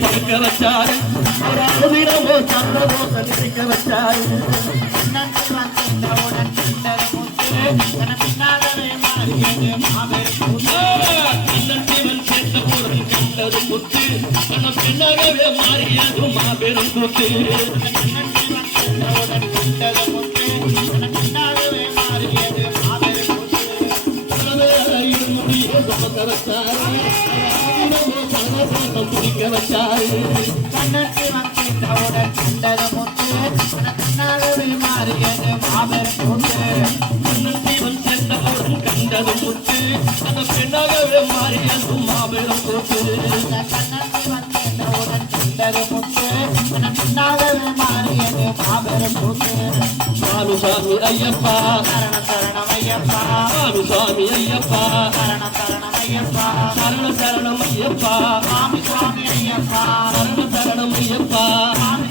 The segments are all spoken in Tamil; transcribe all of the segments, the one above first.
படுக்க வச்சாரு ஒரு அழுதிடமோ சந்தமோ சந்திக்க வச்சாரு மாறியது மாபெரும் கூத்து இருமுடியை சுமக்க வச்சாரு பிடிக்க வச்சாரு முத்து மாறியது மாபெரும் கண்டது முத்து அந்த பெண்ணாகவே மாறியது மாபெரும் கூத்து கண்ணத்தில் தன மாறியது மாபெரும் கூத்து சாமி ஐயப்பா சரண சரணம் ஐயப்பா சாமி ஐயப்பா சரண சரணம் ஐயப்பா சரண சரணம் ஐயப்பா சுவாமி சுவாமி ஐயப்பா சரண சரணம் ஐயப்பா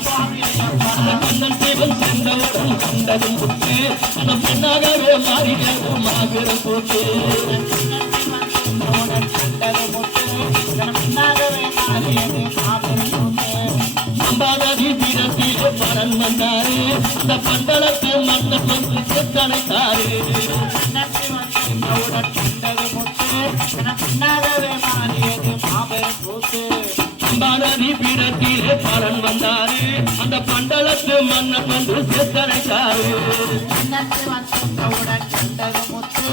சுவாமி ஐயப்பா கண்ணன் தேவன் கண்டதும் புத்து அந்த பெண்ணாகவே மாறியது மாபெரும் கூத்து முத்து இந்த பின்னாகவே மாறியது மாபெரும் கூத்து அம்பாததி பீடத்திலே பரன் வந்தாரு. அந்த பண்டளத்து மன்னன் வந்து செத்தனைத்தாரு. கண்ணத்தில் கண்டது முத்து.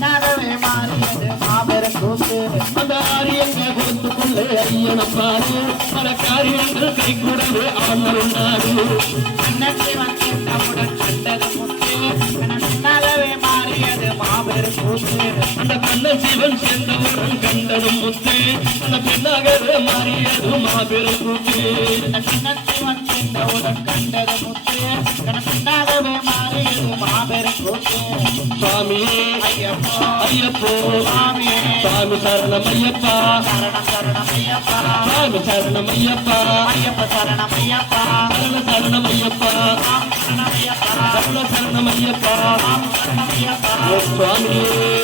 தன மாறியது. கொடுத்துக்குள்ளே ஐயனம் பல காரியங்கள் கை கூடவே அவன் அருள்னாரு கண்ணத்தில் வந்திருந்தவுடன் கண்டது முத்து. தன மாறியது மாபெரும் கூத்து அந்த கண்ணன் சிவன் சேர்ந்தவுடன் கண்டதும் முத்து அந்த பெண்ணாகவே மாறியது மாபெரும் கூத்து கண்ணத்தில் வந்திருந்தவுடன் கண்டது முத்து தன மாறியது மாபெரும் கூத்து சுவாமியே ஐயப்பா சுவாமி சரணம் ஐயப்பா ஐயப்ப சரணம் ஐயப்பா சரண சரணம் ஐயப்பா சுவாமி சரணம் ஐயப்பா சரண சரணம் ஐயப்பா சுவாமி சரணம் ஐயப்பா ஓ சுவாமியே.